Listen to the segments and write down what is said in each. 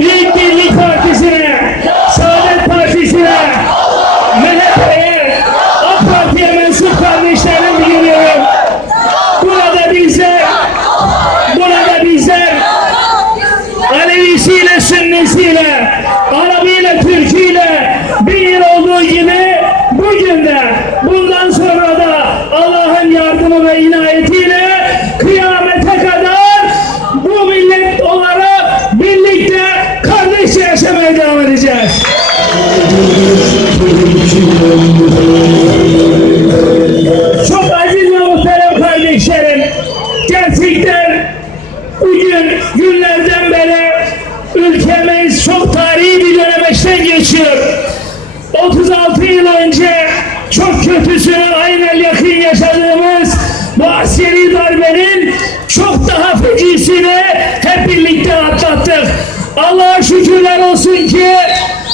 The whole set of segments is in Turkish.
Büyük Birlik Partisi'ne, Saadet Partisi'ne, MHP'ye, AK Parti'ye mensup kardeşlerime bildiriyorum. Burada bizler, burada bizler Alevisiyle, Sünnesiyle, çok kötüsünü aynen yakın yaşadığımız bu askeri darbenin çok daha fecisini hep birlikte atlattık. Allah'a şükürler olsun ki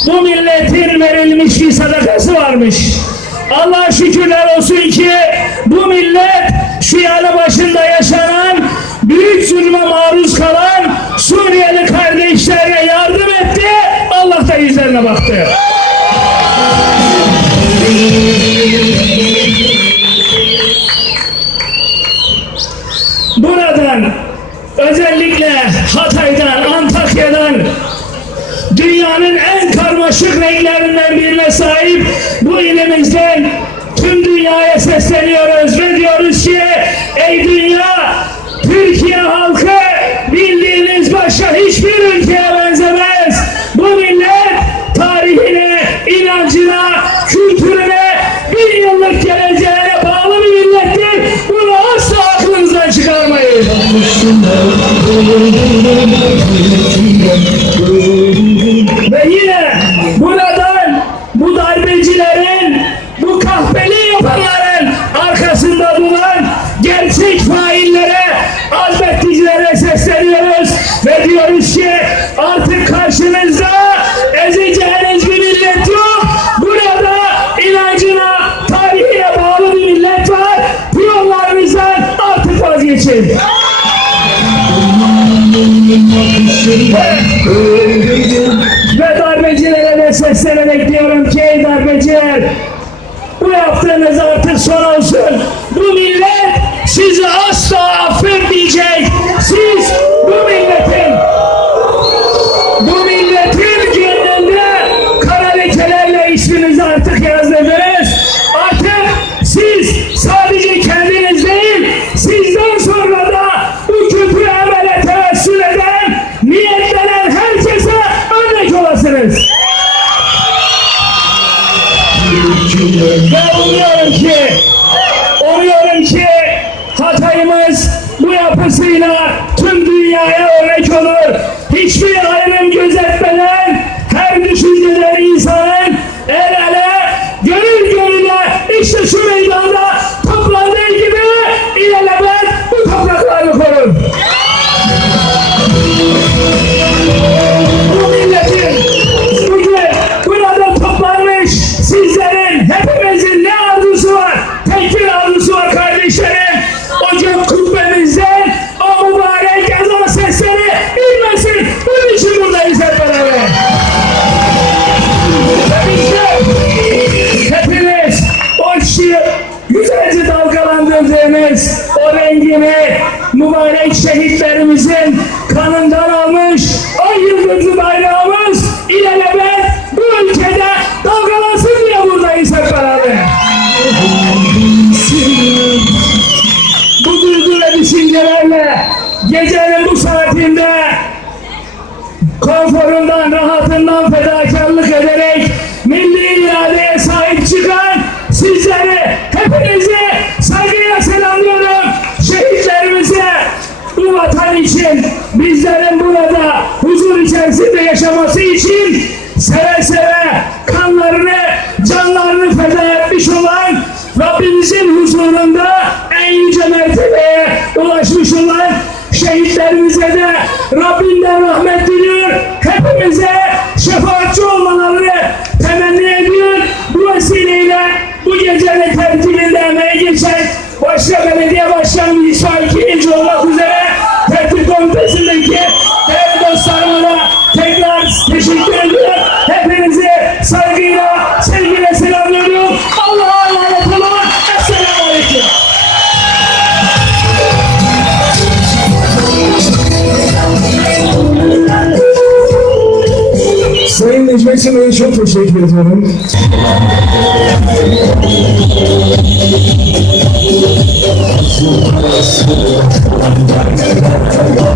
bu milletin verilmiş bir sadakası varmış. Allah'a şükürler olsun ki bu millet şu yanı başında yaşanan büyük zulme maruz kalan Suriyeli kardeşlerine yardım etti. Allah da yüzlerine baktı. En karmaşık renklerinden birine sahip bu ilimizden tüm dünyaya sesleniyoruz ve diyoruz ki ey dünya Türkiye halkı Ve darbecilere de seslenerek diyorum ki darbeciler bu yaptığınız Hatay'ımız bu yapısıyla tüm dünyaya örnek olur. Hiçbir ayrım gözetmeden her düşünceleri insanın el ele, gönül gönüle işte şu meydanda dalgalandırdığımız o rengini mübarek şehitlerimizin kanından almış o yıldızlı bayrağımız ilelebet bu ülkede dalgalansın diye buradayız hep beraber. Bu duygu ve düşüncelerle gecenin bu saatinde konforundan, rahatından fedakarlık ederek milli iradeye sahip çıkan sizleri, hepinizi. Şehitlerimize bu vatan için, bizlerin burada huzur içerisinde yaşaması için seve seve kanlarını, canlarını feda etmiş olan Rabbimizin huzurunda en yüce mertebeye ulaşmış olan şehitlerimize de Rabbinden rahmet diliyor. Hepimize şefaatçi olmalarını temenni ediyor. Bu vesileyle bu gecenin geçen başta belediye başkanı İsmail Kilinci olmak üzere tertip komitesindeki değerli dostlarıma da tekrar teşekkür ediyorum. Hepinizi saygıyla, sevgiyle selamlıyorum. Allah'a emanet olun. Esselamu Aleyküm. Sayın Necmet Yasin Bey'e çok teşekkür ediyorum. I'm sorry, I'm